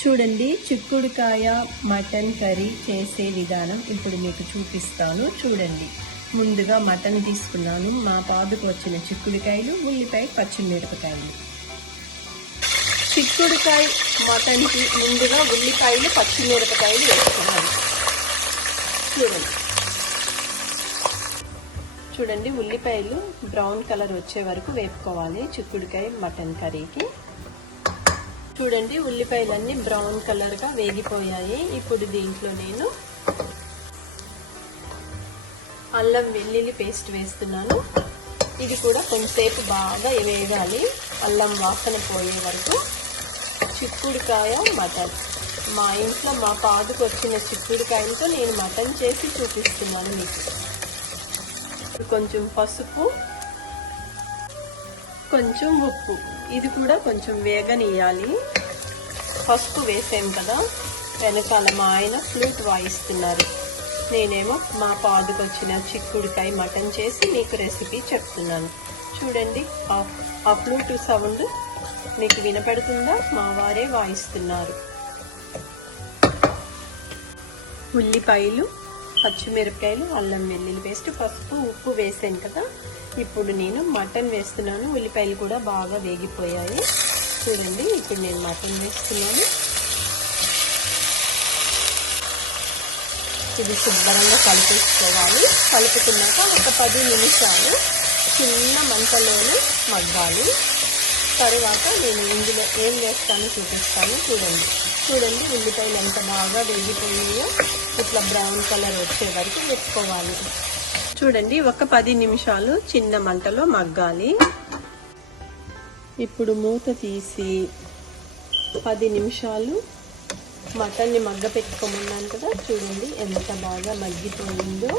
చూడండి, చిక్కుడుకాయ mutton curry చేసే విధానం ఇప్పుడు మీకు చూపిస్తాను. చూడండి, ముందుగా మటన్ తీసుకున్నాను. మా పాదుకు వచ్చిన చిక్కుడుకాయలు, ఉల్లిపాయ, పచ్చిమిరపకాయలు. చిక్కుడుకాయ మటన్కి ముందుగా ఉల్లిపాయలు, పచ్చిమిరపకాయలు వేసుకున్నాను. చూడండి, ఉల్లిపాయలు బ్రౌన్ కలర్ వచ్చే వరకు వేపుకోవాలి చిక్కుడుకాయ మటన్ కర్రీకి. చూడండి, ఉల్లిపాయలన్నీ బ్రౌన్ కలర్గా వేగిపోయాయి. ఇప్పుడు దీంట్లో నేను అల్లం వెల్లుల్లి పేస్ట్ వేస్తున్నాను. ఇది కూడా కొంచెంసేపు బాగా వేగాలి, అల్లం వాసన పోయే వరకు. చిక్కుడుకాయ మటన్, మా ఇంట్లో మా పాదుకు వచ్చిన చిక్కుడుకాయలతో నేను మటన్ చేసి చూపిస్తున్నాను మీకు. కొంచెం పసుపు, కొంచెం ఉప్పు, ఇది కూడా కొంచెం వేగనియాలి. పసుపు వేసాం కదా, వెనకాల మా ఆయన ఫ్లూట్ వాయిస్తున్నారు. నేనేమో మా పాదుకు వచ్చిన చిక్కుడుకాయ మటన్ చేసి మీకు రెసిపీ చెప్తున్నాను. చూడండి, ఆ ఫ్లూట్ సౌండ్ మీకు వినపడుతుందా? మా వారే వాయిస్తున్నారు. ఉల్లిపాయలు, పచ్చిమిరపకాయలు, అల్లం వెల్లుల్లి పేస్ట్, పసుపు, ఉప్పు వేసాను కదా. ఇప్పుడు నేను మటన్ వేస్తున్నాను. ఉల్లిపాయలు కూడా బాగా వేగిపోయాయి. చూడండి, ఇప్పుడు నేను మటన్ వేస్తున్నాను. ఇది శుభ్రంగా కలిపేసుకోవాలి. కలుపుకున్నాక ఒక 10 నిమిషాలు చిన్న మంటలోనే మగ్గాలి. తరువాత నేను ఇందులో ఏం వేస్తానో చూపిస్తాను. చూడండి, ఉల్లిపాయలు ఎంత బాగా వేగిపోయాయో. ఇట్లా బ్రౌన్ కలర్ వచ్చే వరకు వేసుకోవాలి. చూడండి, ఒక 10 నిమిషాలు చిన్న మంటలో మగ్గాలి. ఇప్పుడు మూత తీసి 10 నిమిషాలు మటన్ని మగ్గ పెట్టుకోమన్నాను కదా. చూడండి, ఎంత బాగా మగ్గిపోయిందో.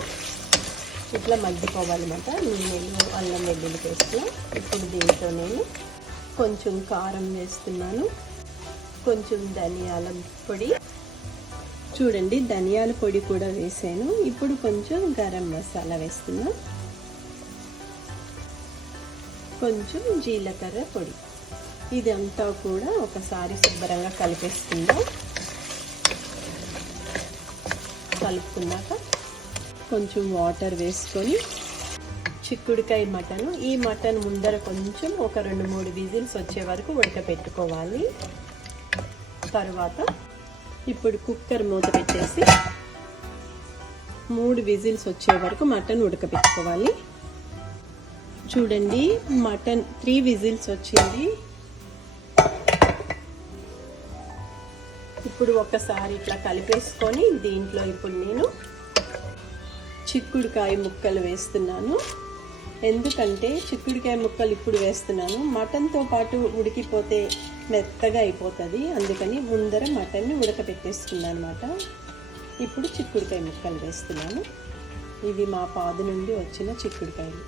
ఇట్లా మగ్గిపోవాలన్నమాట నూనెలో, అల్లం వెల్లుల్లి పేస్ట్లో. ఇప్పుడు దీంట్లో నేను కొంచెం కారం వేస్తున్నాను, కొంచెం ధనియాల పొడి. చూడండి, ధనియాల పొడి కూడా వేసాను. ఇప్పుడు కొంచెం గరం మసాలా వేస్తున్నా, కొంచెం జీలకర్ర పొడి. ఇదంతా కూడా ఒకసారి శుభ్రంగా కలిపేసుకుందాం. కలుపుకున్నాక కొంచెం వాటర్ వేసుకొని చిక్కుడుకాయ మటన్, ఈ మటన్ ముందర కొంచెం ఒక 2-3 విజిల్స్ వచ్చే వరకు ఉడకపెట్టుకోవాలి. తర్వాత ఇప్పుడు కుక్కర్ మూత పెట్టేసి 3 విజిల్స్ వచ్చే వరకు మటన్ ఉడకపెట్టుకోవాలి. చూడండి, మటన్ 3 విజిల్స్ వచ్చింది. ఇప్పుడు ఒకసారి ఇట్లా కలిపేసుకొని దీంట్లో ఇప్పుడు నేను చిక్కుడుకాయ ముక్కలు వేస్తున్నాను. ఎందుకంటే చిక్కుడుకాయ ముక్కలు ఇప్పుడు వేస్తున్నాను, మటన్తో పాటు ఉడికిపోతే మెత్తగా అయిపోతుంది. అందుకని ముందర మటన్ని ఉడకపెట్టేసుకున్నాను అన్నమాట. ఇప్పుడు చిక్కుడుకాయ ముక్కలు వేస్తున్నాను. ఇవి మా పాదు నుండి వచ్చిన చిక్కుడుకాయలు.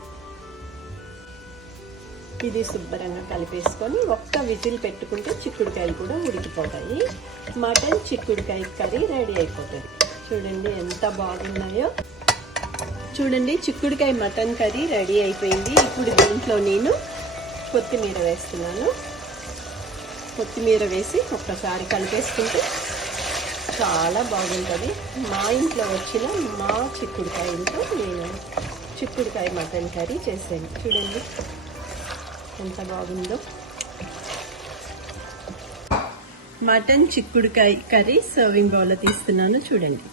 ఇది శుభ్రంగా కలిపేసుకొని ఒక్క విజిల్ పెట్టుకుంటే చిక్కుడుకాయలు కూడా ఉడికిపోతాయి. మటన్ చిక్కుడుకాయ కర్రీ రెడీ అయిపోతుంది. చూడండి ఎంత బాగున్నాయో. చూడండి, చిక్కుడుకాయ మటన్ కర్రీ రెడీ అయిపోయింది. ఇప్పుడు దీంట్లో నేను కొత్తిమీర వేస్తున్నాను. కొత్తిమీర వేసి ఒక్కసారి కలిపేసుకుంటే చాలా బాగుంటుంది. మా ఇంట్లో వచ్చిన మా చిక్కుడుకాయలతో నేను చిక్కుడుకాయ మటన్ కర్రీ చేశాను. చూడండి ఎంత బాగుందో. మటన్ చిక్కుడుకాయ కర్రీ సర్వింగ్ బౌల్లో తీస్తున్నాను. చూడండి.